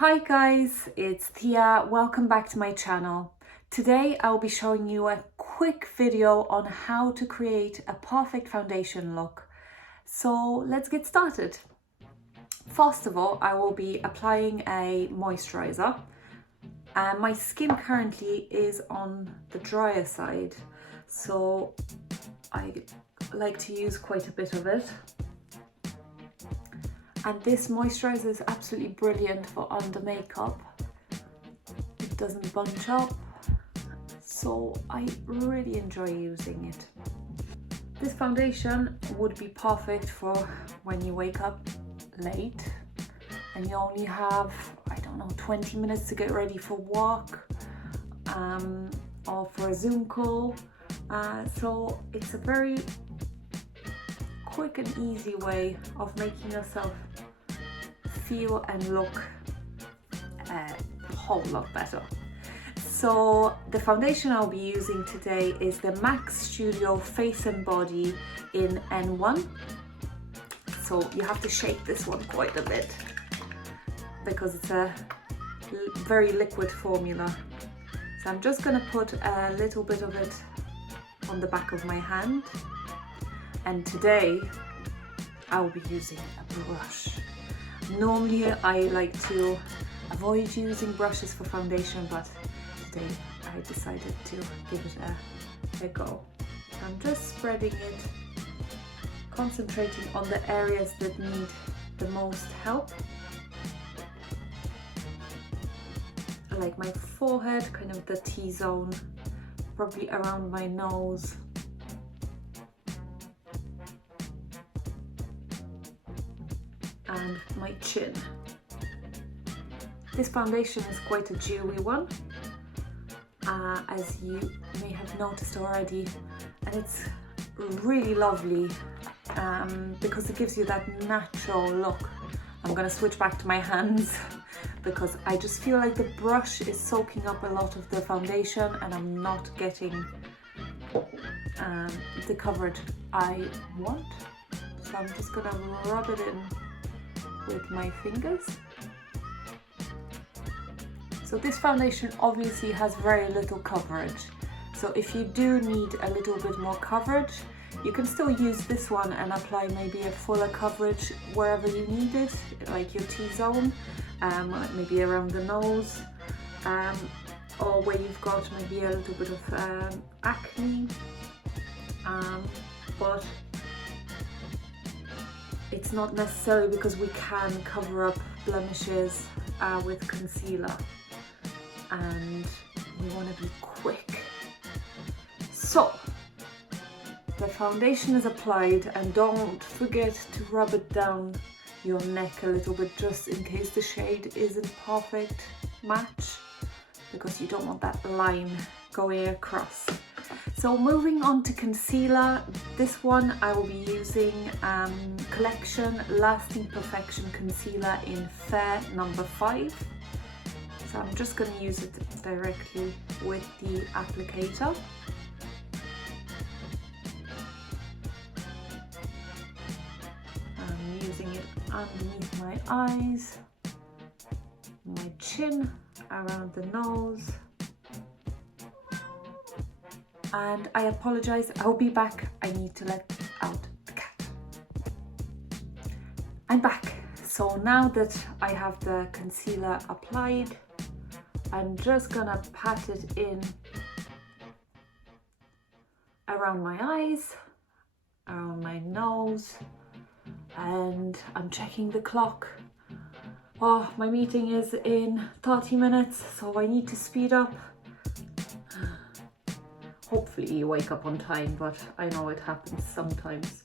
Hi guys, it's Thea. Welcome back to my channel. Today I'll be showing you a quick video on how to create a perfect foundation look. So let's get started. First of all, I will be applying a moisturizer. My skin currently is on the drier side, so I like to use quite a bit of it. And this moisturizer is absolutely brilliant for under makeup. It doesn't bunch up, so I really enjoy using it. This foundation would be perfect for when you wake up late and you only have, 20 minutes to get ready for work or for a Zoom call. So it's a very quick and easy way of making yourself feel and look a whole lot better. So the foundation I'll be using today is the MAC Studio Face and Body in N1. So you have to shake this one quite a bit because it's a very liquid formula. So I'm just going to put a little bit of it on the back of my hand. And today I'll be using a brush. Normally I like to avoid using brushes for foundation, but today I decided to give it a go. I'm just spreading it, concentrating on the areas that need the most help. Like my forehead, kind of the T-zone, probably around my nose. And my chin. This foundation is quite a dewy one, as you may have noticed already, and it's really lovely because it gives you that natural look. I'm gonna switch back to my hands because I just feel like the brush is soaking up a lot of the foundation and I'm not getting the coverage I want. So I'm just gonna rub it in with my fingers. So this foundation obviously has very little coverage. So if you do need a little bit more coverage, you can still use this one and apply maybe a fuller coverage wherever you need it, like your T-zone, maybe around the nose, or where you've got maybe a little bit of acne, but it's not necessary because we can cover up blemishes with concealer and we want to be quick. So the foundation is applied, and don't forget to rub it down your neck a little bit just in case the shade isn't perfect match, because you don't want that line going across. So moving on to concealer, this one I will be using Collection Lasting Perfection Concealer in Fair number 5. So I'm just going to use it directly with the applicator. I'm using it underneath my eyes, my chin, around the nose. And I apologize, I'll be back. I need to let out the cat. I'm back. So now that I have the concealer applied, I'm just gonna pat it in around my eyes, around my nose, and I'm checking the clock. Oh, my meeting is in 30 minutes, so I need to speed up. Hopefully you wake up on time, but I know it happens sometimes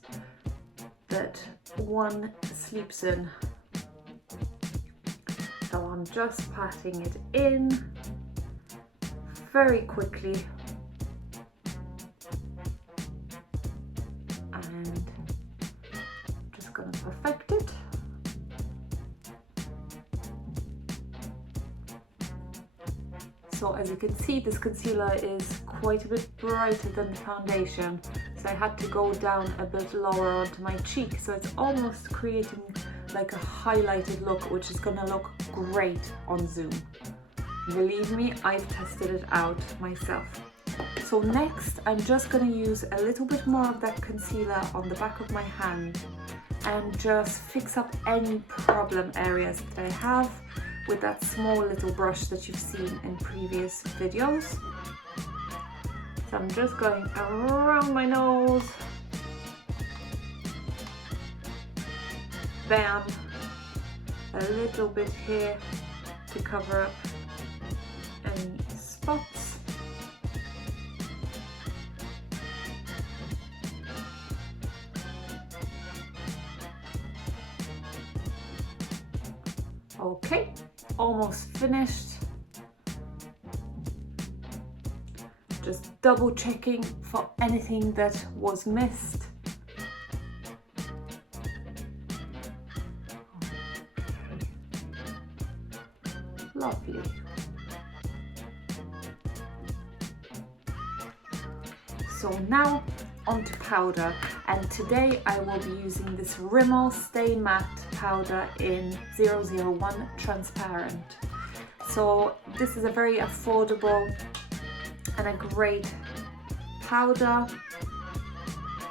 that one sleeps in. So I'm just patting it in very quickly and just gonna perfect it. So as you can see, this concealer is quite a bit brighter than the foundation, so I had to go down a bit lower onto my cheek, so it's almost creating like a highlighted look, which is going to look great on Zoom. Believe me, I've tested it out myself. So next, I'm just going to use a little bit more of that concealer on the back of my hand and just fix up any problem areas that I have with that small little brush that you've seen in previous videos. So I'm just going around my nose. Bam! A little bit here to cover up any spots. Okay, almost finished. Just double checking for anything that was missed. Lovely. So now onto powder, and today I will be using this Rimmel Stay Matte powder in 001 transparent. So this is a very affordable and a great powder.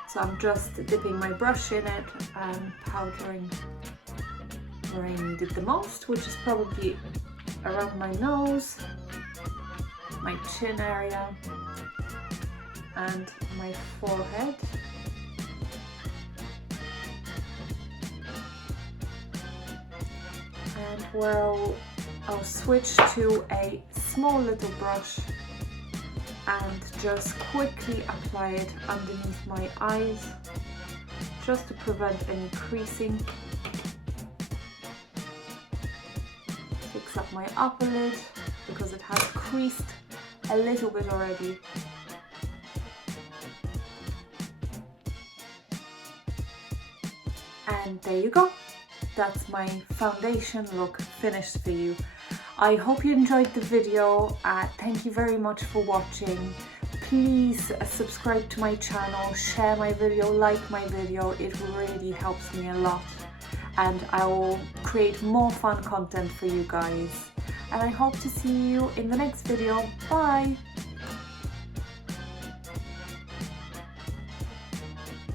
So I'm just dipping my brush in it and powdering where I need it the most, which is probably around my nose, my chin area, and my forehead. And well, I'll switch to a small little brush and just quickly apply it underneath my eyes, just to prevent any creasing. Fix up my upper lid because it has creased a little bit already. And there you go. That's my foundation look finished for you. I hope you enjoyed the video. Thank you very much for watching. Please subscribe to my channel, share my video, like my video. It really helps me a lot. And I will create more fun content for you guys. And I hope to see you in the next video. Bye!